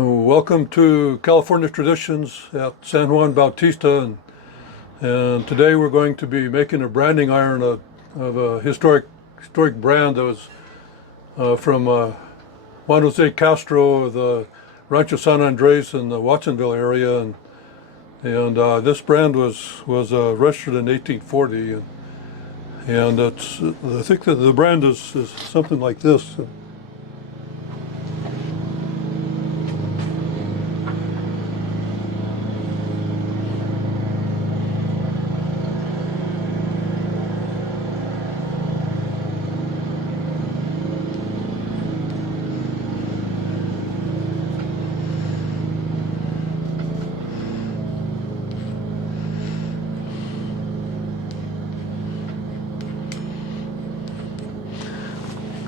Welcome to California Traditions at San Juan Bautista, and today we're going to be making a branding iron of a historic brand that was from Juan Jose Castro of the Rancho San Andres in the Watsonville area, and this brand was registered in 1840, and I think that the brand is something like this.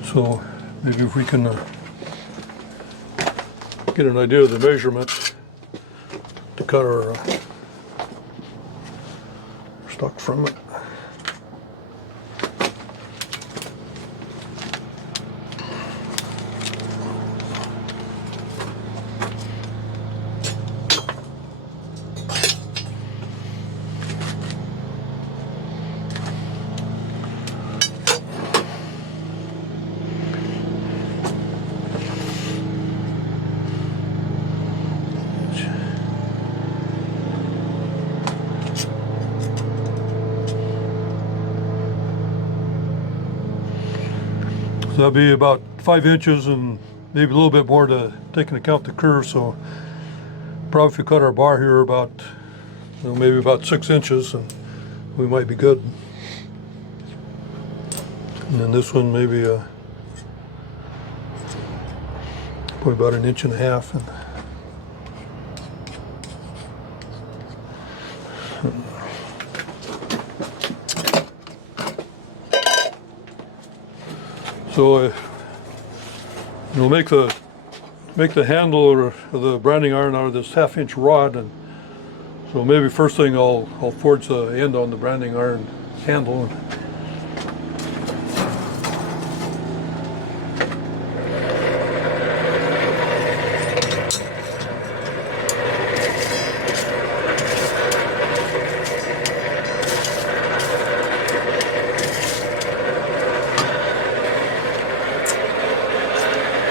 So maybe if we can get an idea of the measurement to cut our stock from it. So that'll be about 5 inches and maybe a little bit more to take into account the curve. So probably if we cut our bar here about, maybe about 6 inches, and we might be good. And then this one maybe probably about 1.5 inches. So we'll make the handle of the branding iron out of this 1/2 inch rod, and so maybe first thing I'll forge the end on the branding iron handle.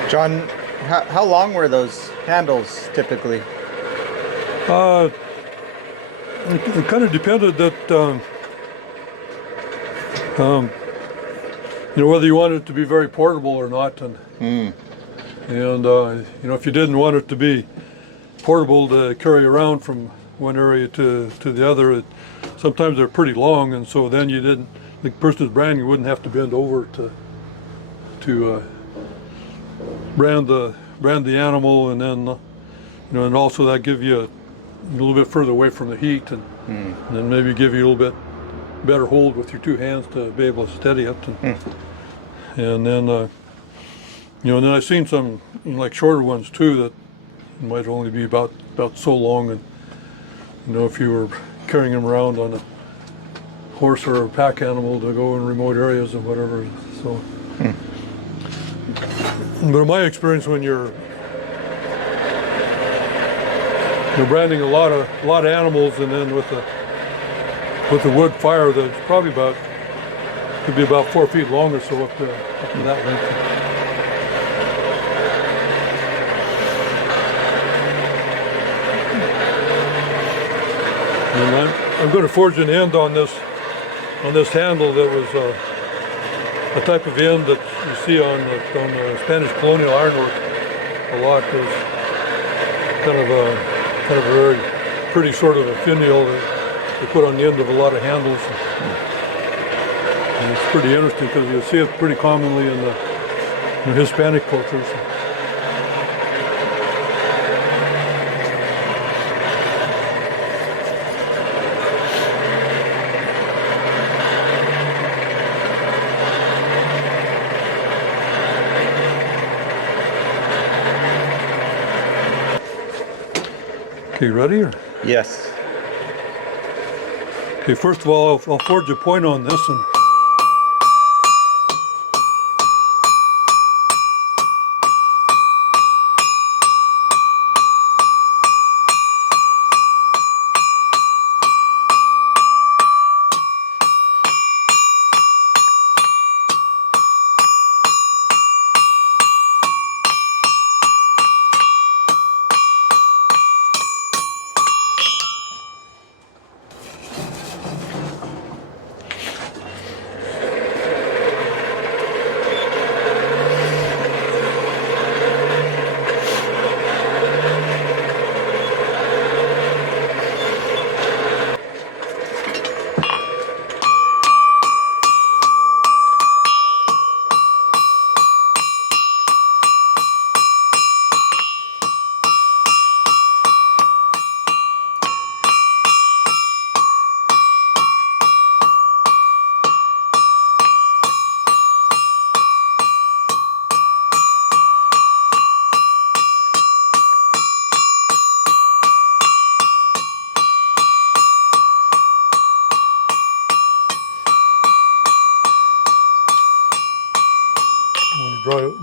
John, how long were those handles typically? It kind of depended that whether you wanted it to be very portable or not, and if you didn't want it to be portable to carry around from one area to the other, sometimes they're pretty long, and so then the person who's branding wouldn't have to bend over to brand the animal, and then and also that give you a little bit further away from the heat, and then maybe give you a little bit better hold with your two hands to be able to steady it, and then and then I've seen some like shorter ones too that might only be about so long, and if you were carrying them around on a horse or a pack animal to go in remote areas and whatever, so. But in my experience, when you're branding a lot of animals, and then with the wood fire, that's probably could be about 4 feet long or so up to that length. And I'm going to forge an end on this handle that was a type of end that you see on the Spanish colonial ironwork a lot. Is kind of a very pretty sort of a finial that they put on the end of a lot of handles. And it's pretty interesting because you see it pretty commonly in the Hispanic cultures. Okay, ready? Yes. Okay, first of all, I'll forge a point on this, and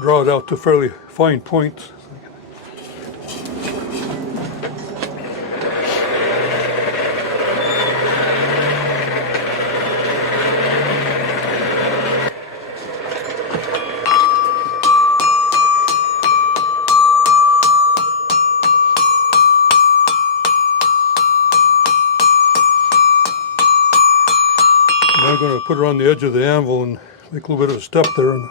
draw it out to fairly fine points. Now I'm going to put it on the edge of the anvil and make a little bit of a step there. And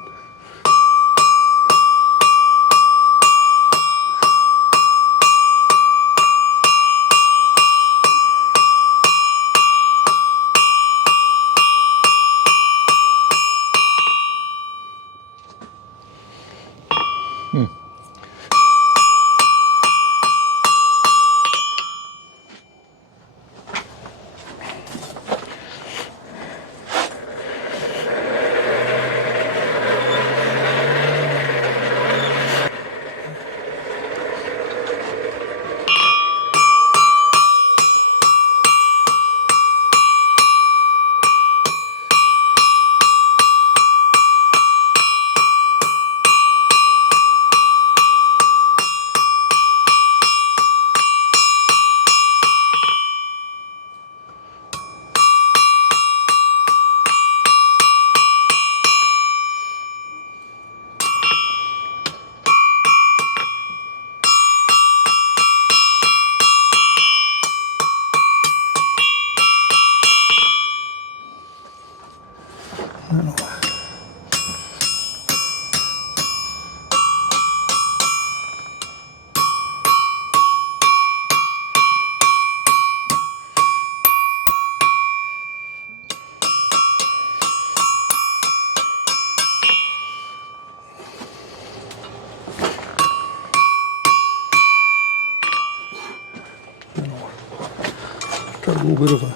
got a little bit of a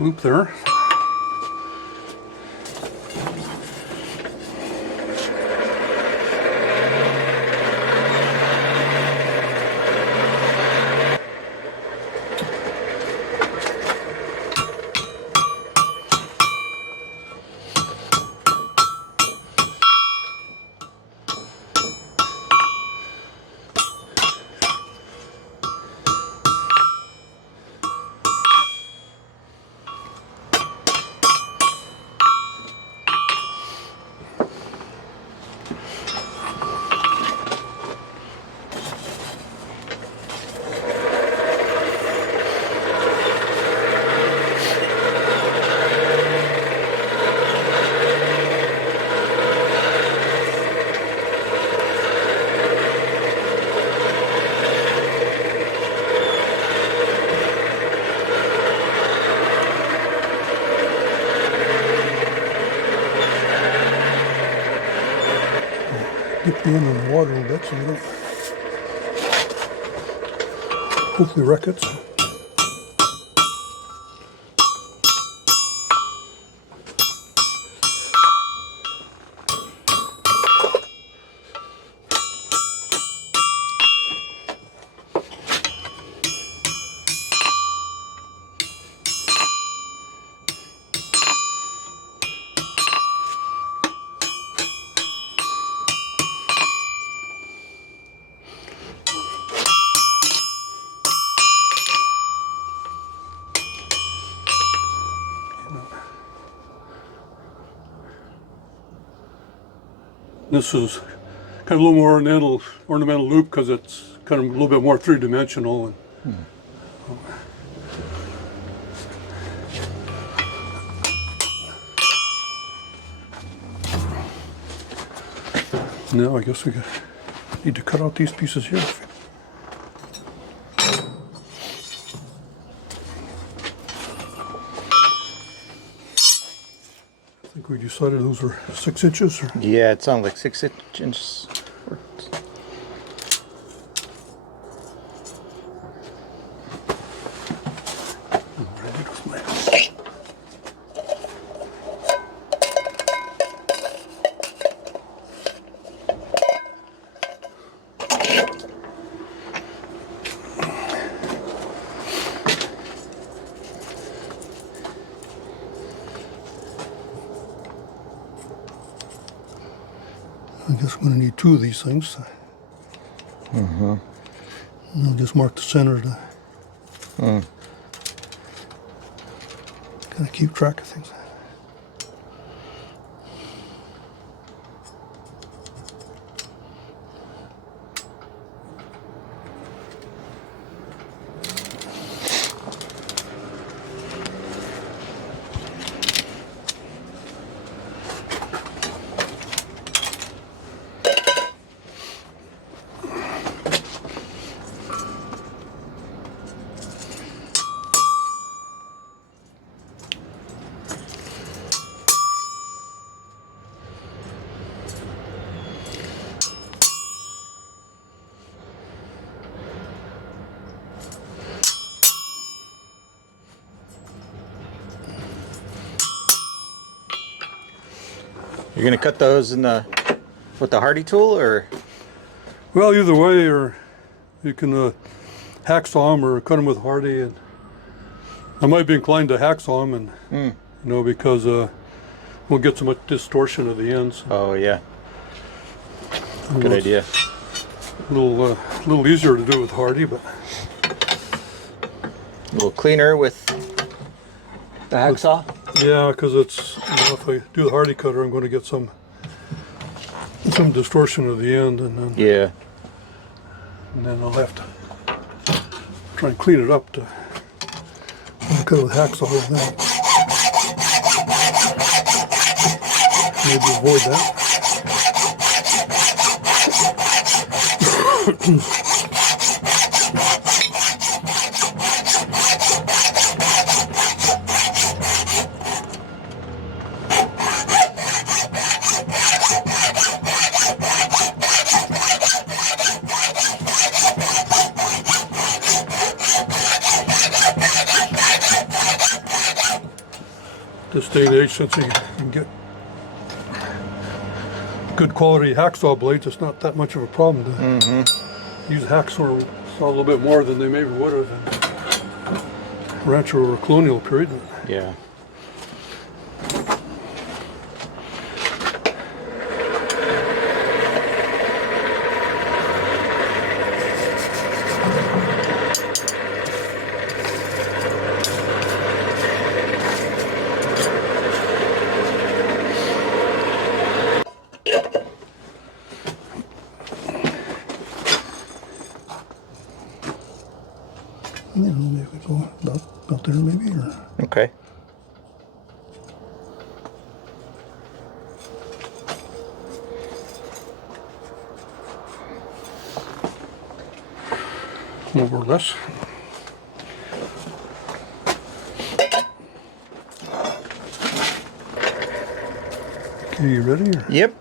loop there. Dip the end in the water a little bit so you don't hopefully wreck it. This is kind of a little more ornamental loop because it's kind of a little bit more three-dimensional. Now I guess we need to cut out these pieces here. I think we decided those were 6 inches. Or? Yeah, it sounds like 6 inches. I guess I'm going to need 2 of these things. And I'll just mark the center to kind of keep track of things. You're gonna cut those in the with the Hardy tool, or? Well, either way, or you can hacksaw them or cut them with Hardy. And I might be inclined to hacksaw them, and you know, because we'll get so much distortion of the ends. Oh yeah. Good idea. A little easier to do with Hardy, but A little cleaner with the hacksaw. yeah, because it's, you know, if I do the Hardy cutter, I'm going to get some distortion of the end, and Yeah. then I'll have to try and clean it up to cut it with hacksaw. Then maybe avoid that. This day and age, since you can get good quality hacksaw blades, it's not that much of a problem to use hacksaw a little bit more than they maybe would have in Rancho or colonial period. Yeah. You know, maybe we go about there, maybe, or Okay. more or less. Okay, you ready? Or? Yep.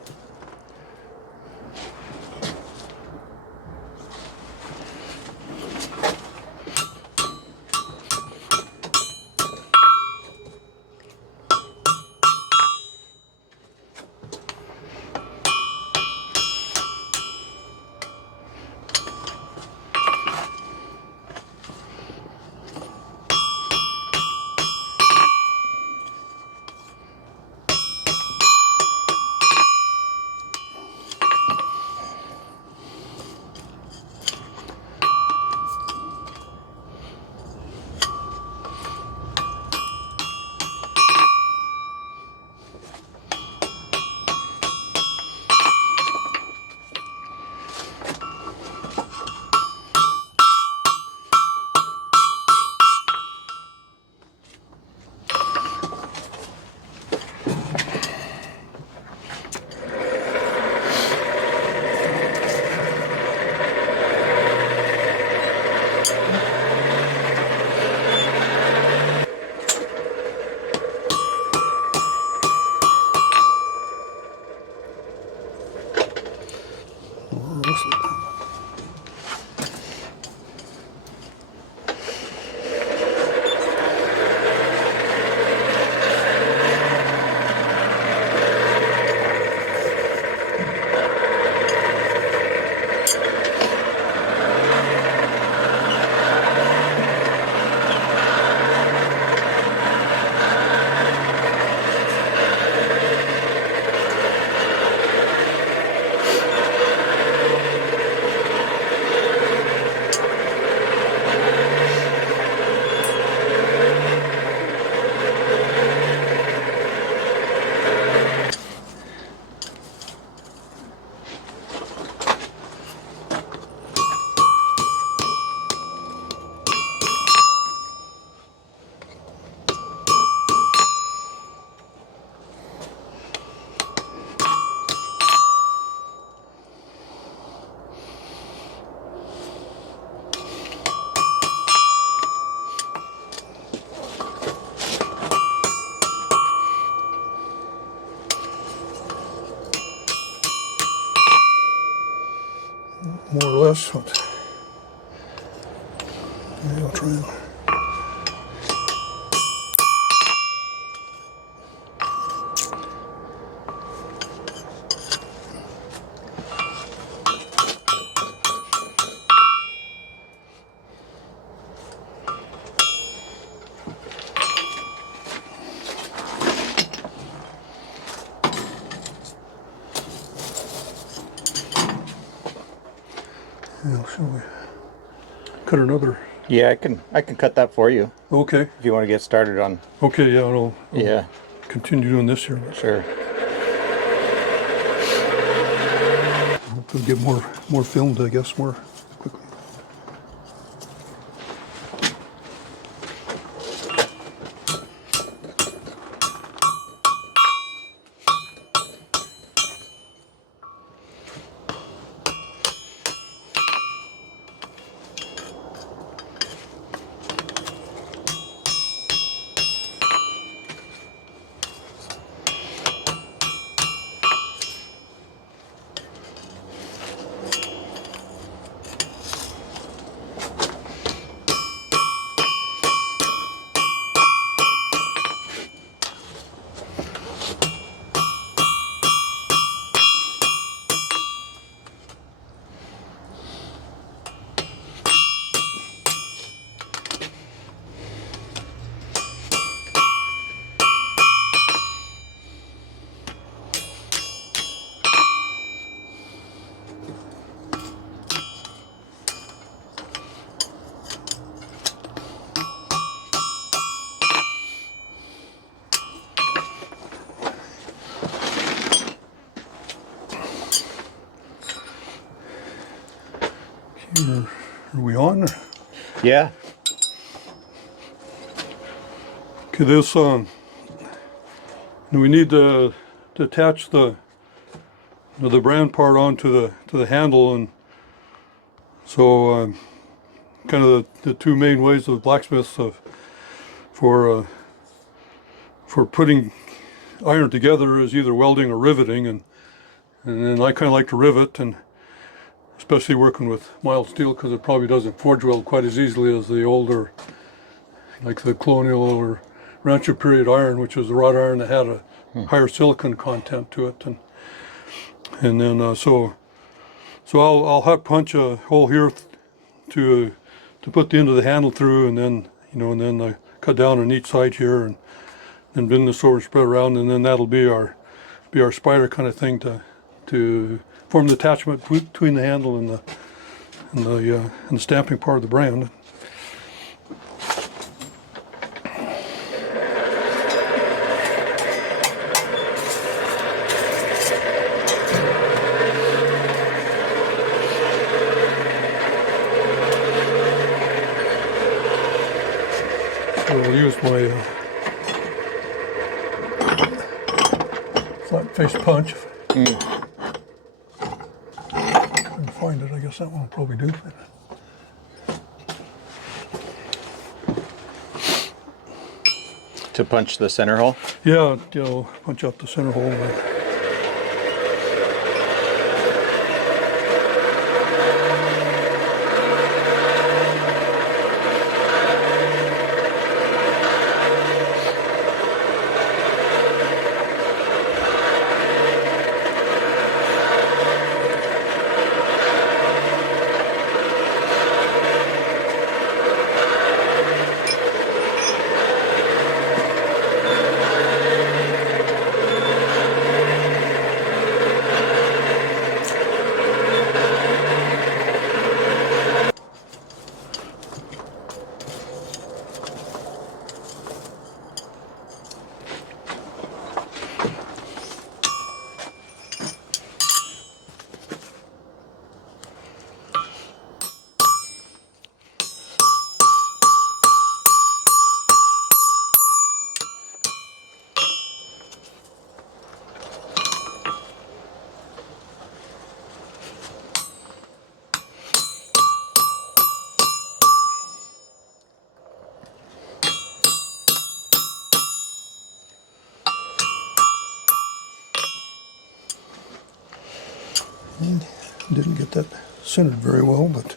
more or less. But maybe I'll try and. Yeah, shall we cut another? Yeah, I can cut that for you Okay. if you want to get started on. Okay, yeah, I'll Yeah, continue doing this here. sure. Hopefully get more filmed, I guess, more quickly. Are we on? Yeah. Okay, this we need to attach the brand part onto the handle, and so kind of the two main ways of blacksmiths for putting iron together is either welding or riveting, and then I kind of like to rivet, and especially working with mild steel because it probably doesn't forge weld quite as easily as the older, like the colonial or Rancho period iron, which was the wrought iron that had a higher silicon content to it, and then so I'll hot punch a hole here to put the end of the handle through, and then I cut down on each side here, and bend this over, spread around, and then that'll be our spider kind of thing to form the attachment between the handle and the stamping part of the brand. So I'll use my flat face punch. Find it, I guess that one will probably do. To punch the center hole? Yeah, punch out the center hole. Didn't get that centered very well, but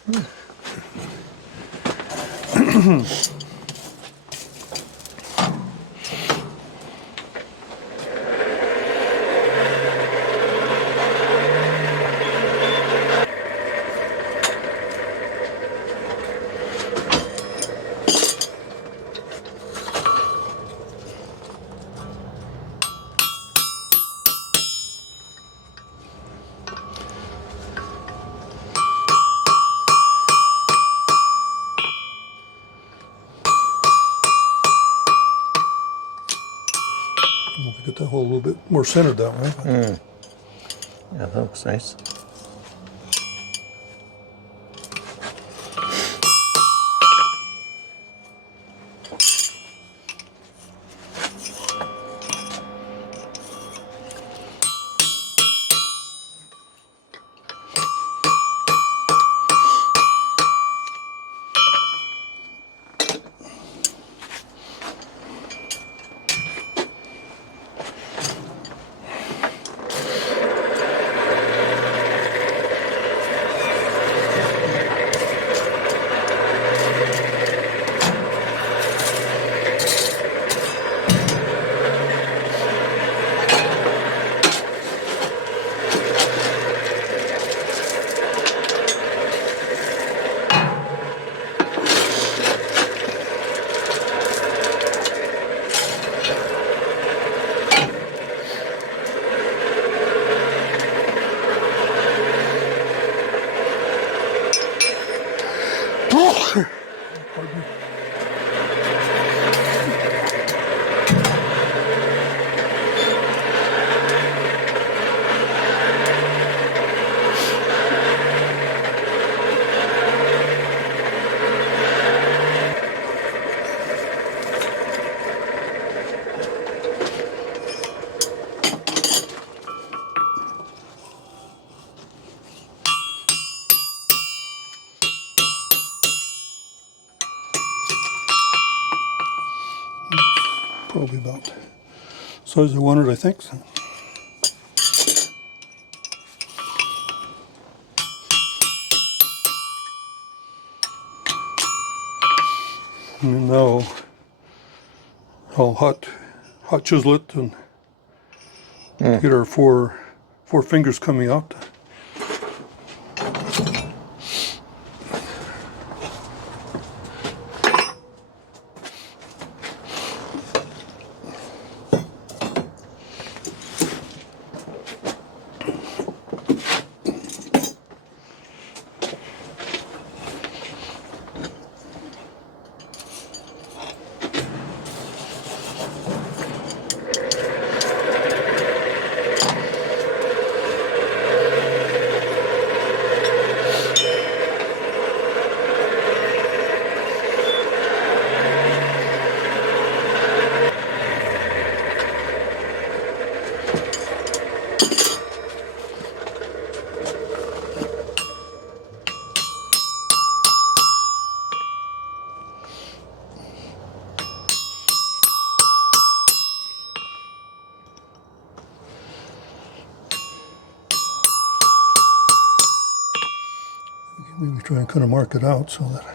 get that hole a little bit more centered that way. Yeah, that looks nice. Probably about the size I wanted, I think. So. And now I'll hot chisel it and get our four fingers coming out. Maybe try and kind of mark it out so that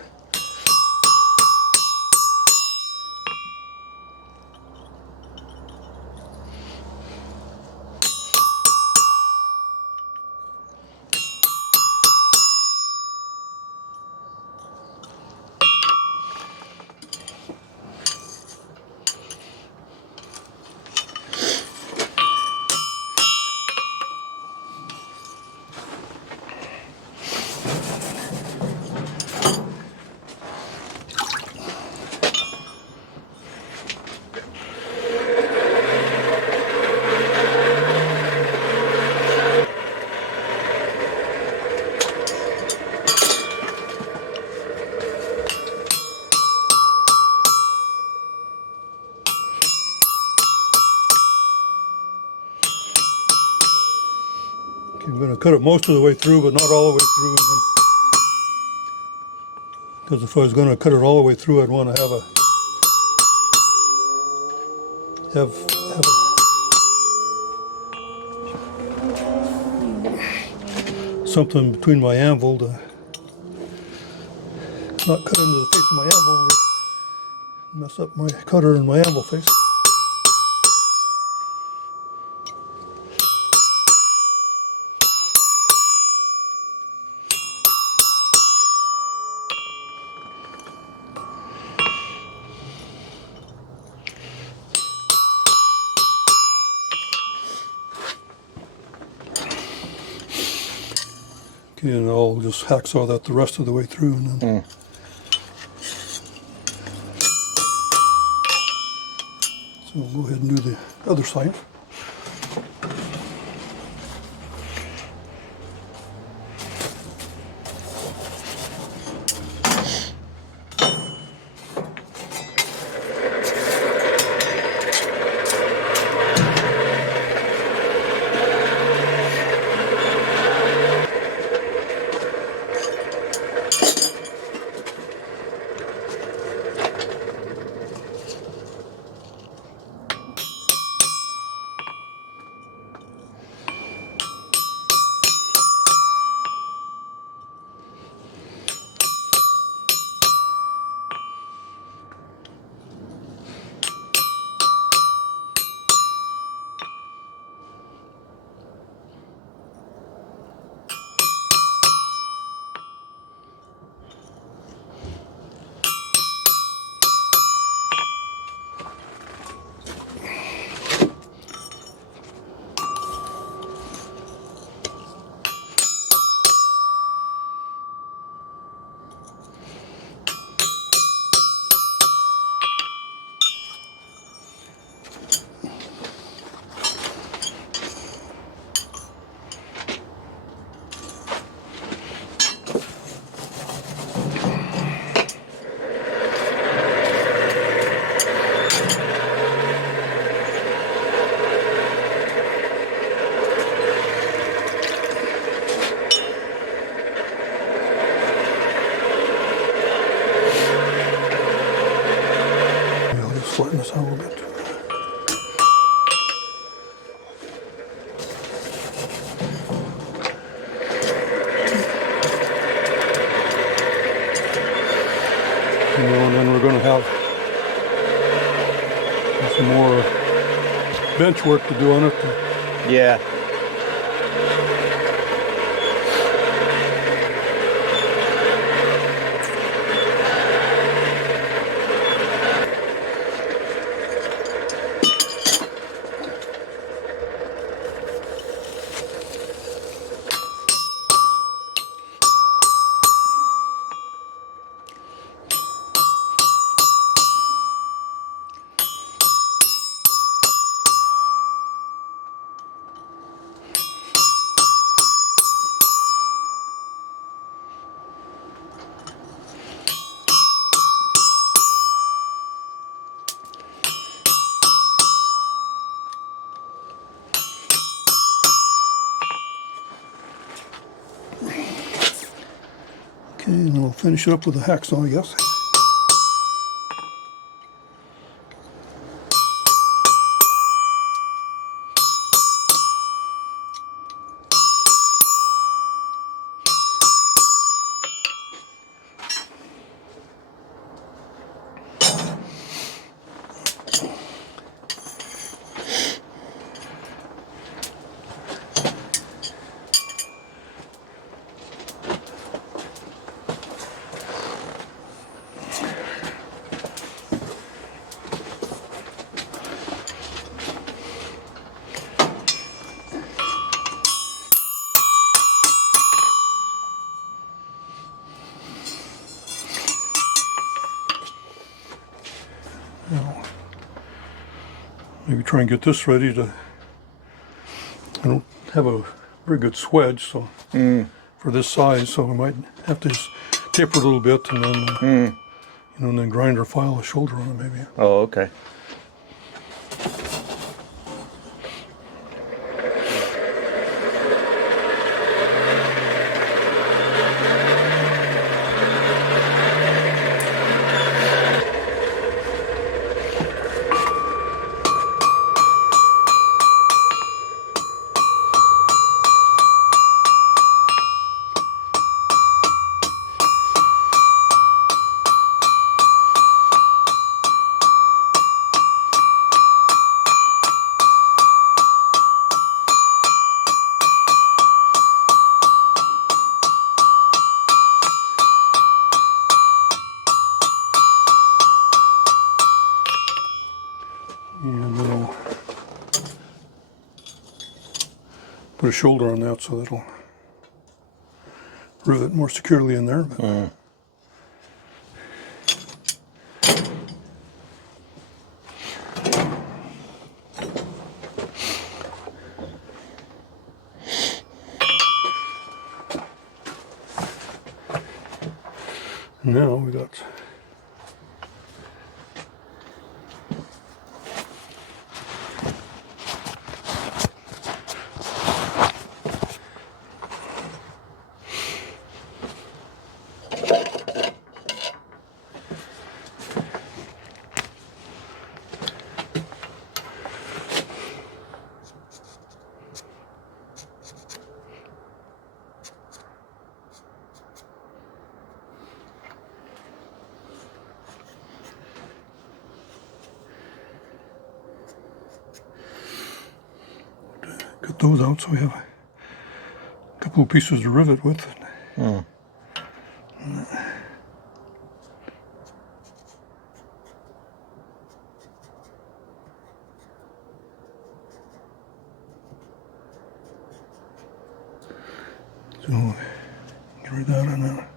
I'm going to cut it most of the way through, but not all the way through. Because if I was going to cut it all the way through, I'd want to have a something between my anvil to not cut into the face of my anvil or mess up my cutter and my anvil face. Okay, and I'll just hacksaw that the rest of the way through, and then so we'll go ahead and do the other side. Flatten this out a little bit. And then we're going to have some more bench work to do on it. Yeah. Okay, and we'll finish it up with a hacksaw, I guess. Now, maybe try and get this ready to. I don't have a very good swedge, so for this size, so we might have to just taper a little bit and then, you know, and then grind or file a shoulder on it, maybe. Oh, okay. a shoulder on that so that'll rivet more securely in there. But now we got cut those out so we have a couple of pieces to rivet with. So get rid of that on that.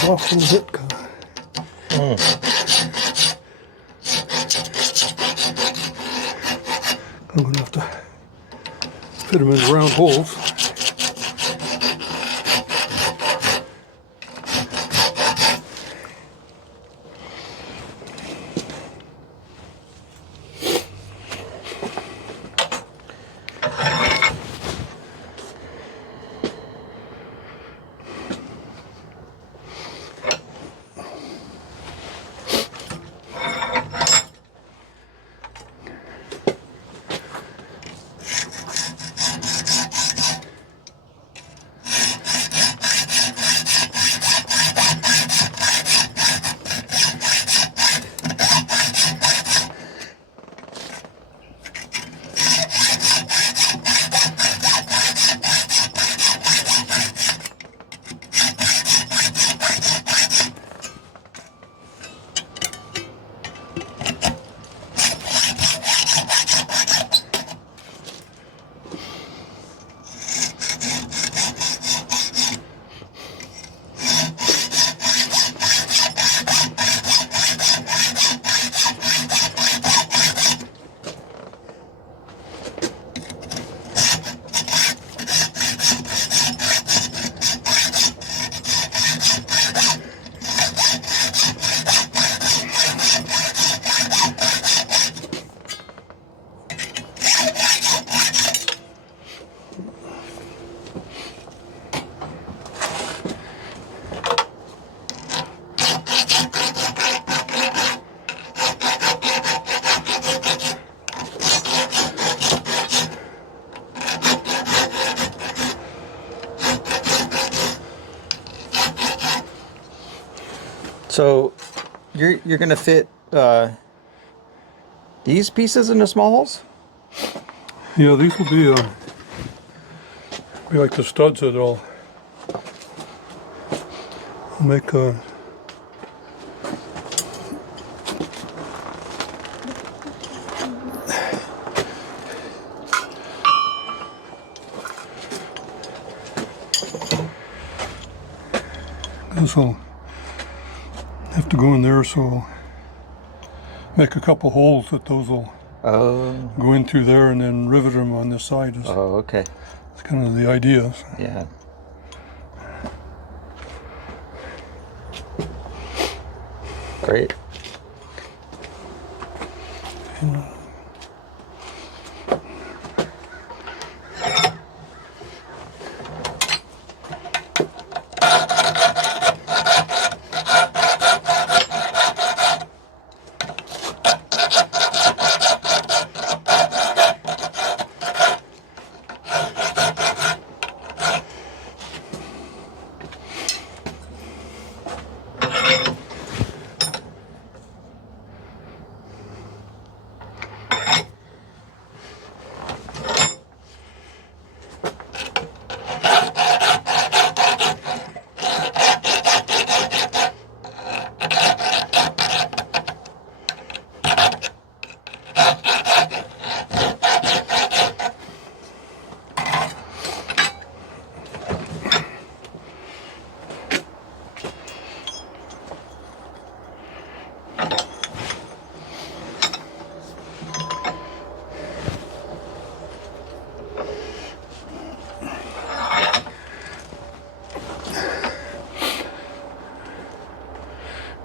these off a little bit. I'm going to have to fit them in round holes. So you're gonna fit these pieces into small holes? Yeah, these will be like the studs that I'll make this will have to go in there, so make a couple holes that those will go in through there, and then rivet them on this side. Oh, okay. It's kind of the idea. Yeah. Great.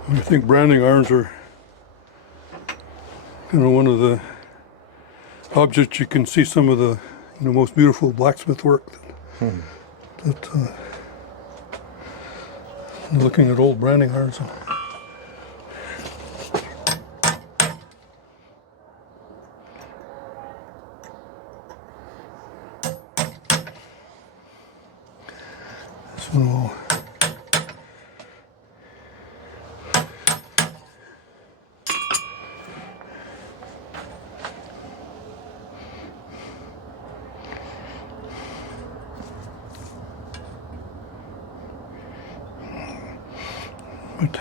I think branding irons are one of the objects you can see some of the most beautiful blacksmith work. Looking at old branding irons. This one will but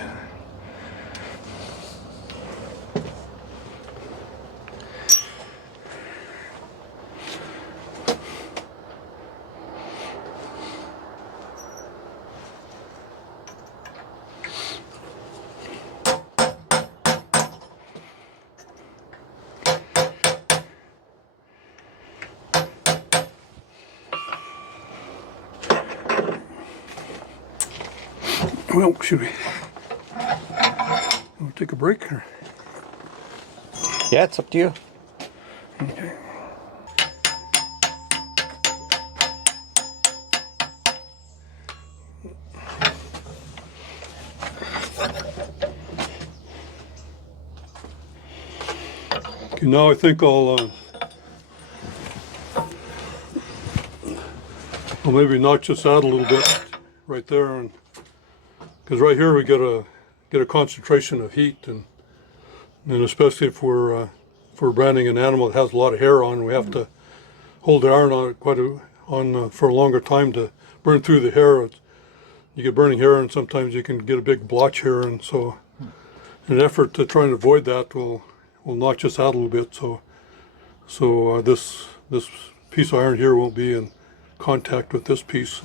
Well, should we wanna take a break? Or? Yeah, it's up to you. Okay. Okay, now I think I'll maybe notch this out a little bit right there, and because right here we get a concentration of heat, and especially if we're branding an animal that has a lot of hair on, we have to hold the iron on it for a longer time to burn through the hair. You get burning hair, and sometimes you can get a big blotch here, and so in an effort to try and avoid that, we'll notch this out a little bit, so this piece of iron here won't be in contact with this piece.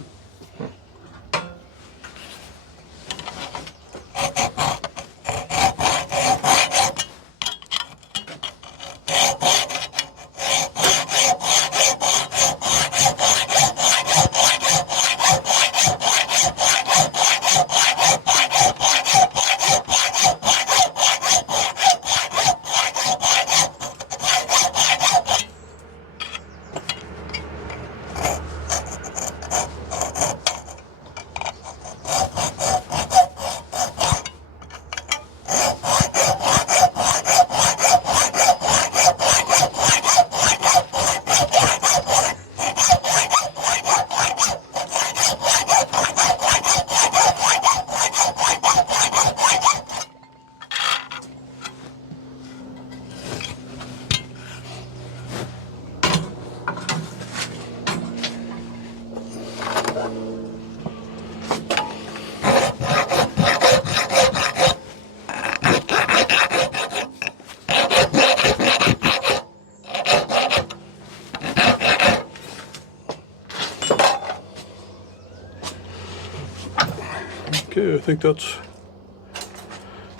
Okay, I think that's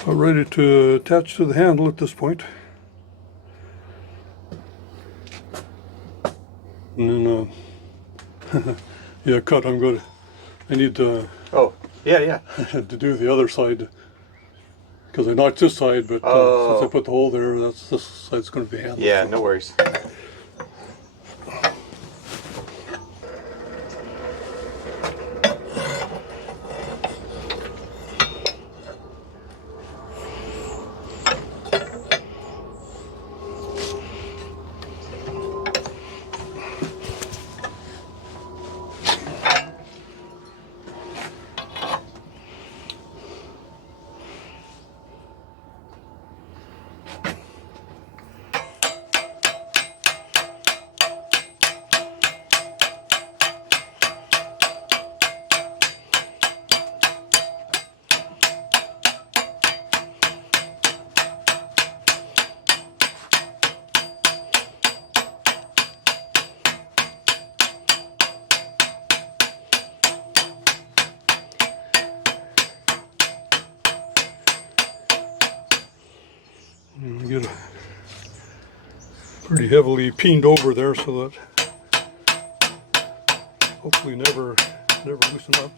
about ready to attach to the handle at this point. And then, yeah, cut. I need to Oh, yeah. to do the other side because I notched this side, but since I put the hole there, this side's going to be handled. Yeah, no worries. Get it pretty heavily peened over there so that hopefully never loosen up.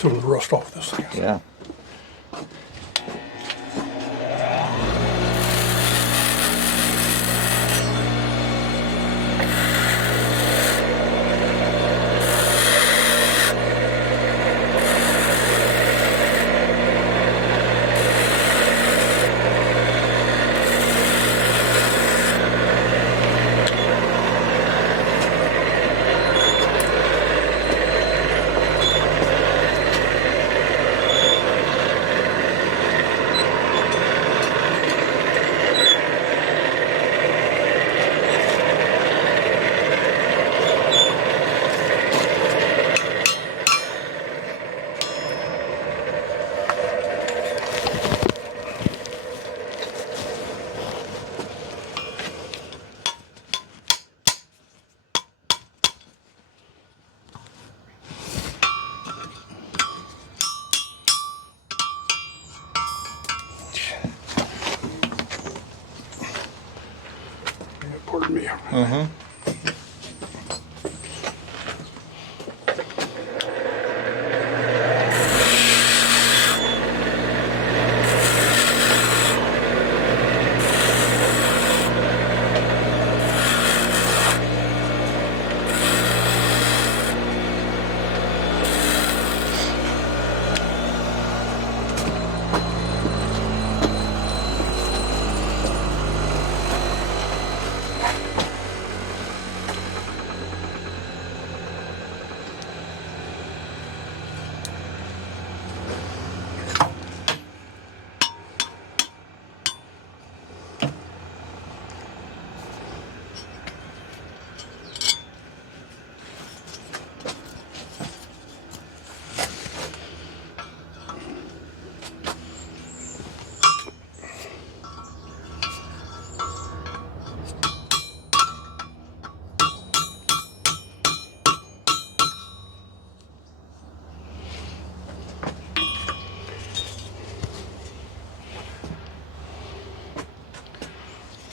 Some of the rust off this thing. Yeah. Pardon me. Mm-hmm.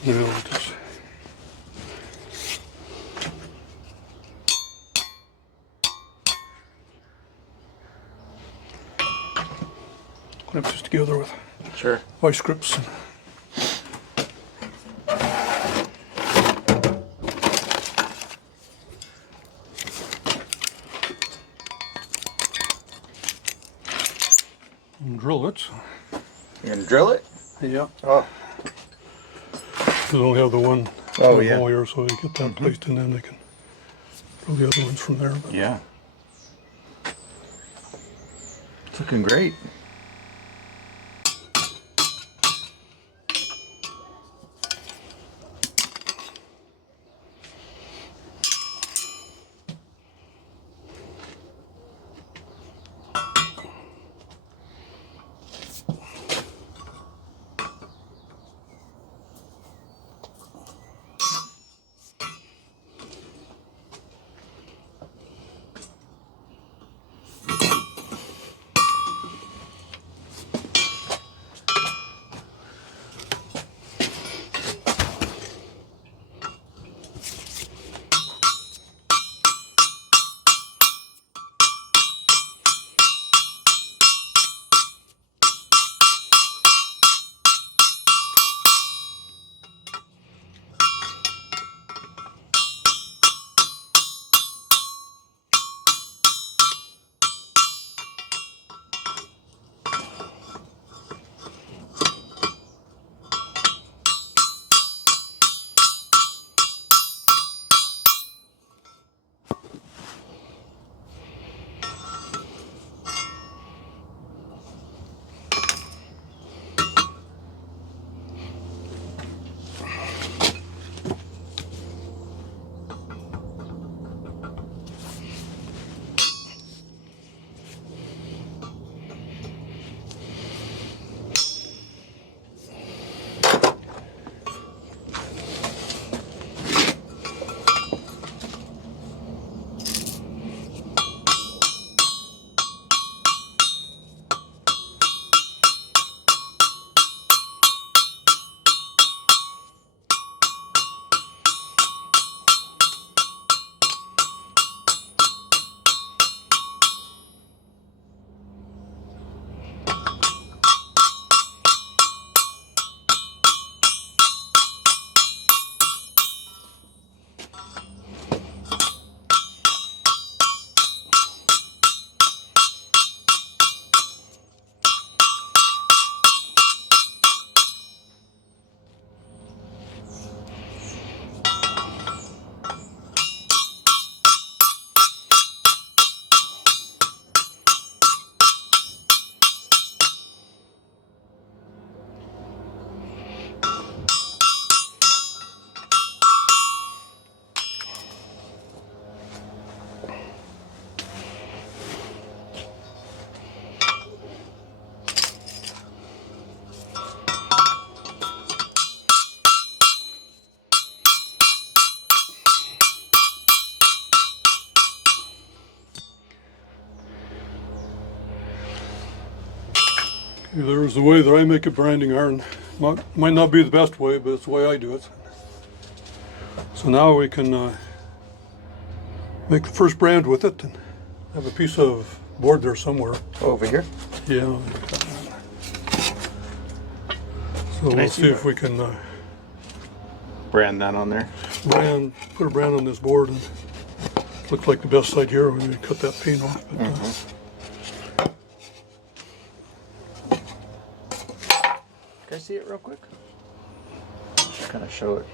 No, just clamp this together with Sure. vice grips. And drill it. You gonna drill it? Yeah. Oh. They only have the one Oh, yeah. hole here, so they get that placed and then they can drill the other ones from there. But Yeah. It's looking great. There's the way that I make a branding iron. Might not be the best way, but it's the way I do it. So now we can make the first brand with it, and have a piece of board there somewhere. Over here? Yeah. So we'll see if we can Brand that on there. put a brand on this board. And looks like the best side here. We're going to cut that paint off. But, Can I see it real quick? Just kind of show it.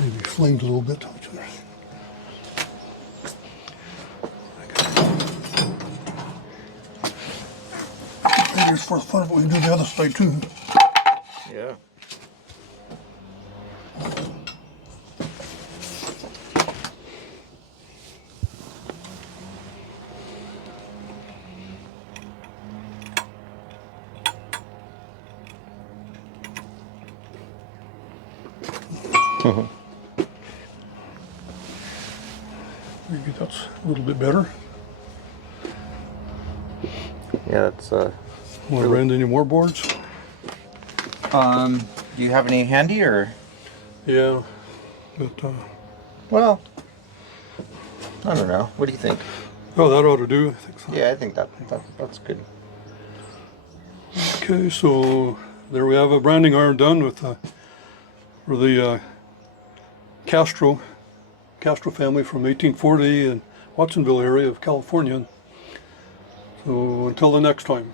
maybe flamed a little bit. Maybe it's for the fun of it, we can do the other side too. Yeah. Maybe that's a little bit better. Yeah, that's Want to rend any more boards? Do you have any handy or? Yeah, but Well, I don't know. What do you think? oh, that ought to do. I think so. Yeah, I think that's good. Okay, so there we have a branding iron done with for the Castro family from 1840 in Watsonville area of California. So until the next time.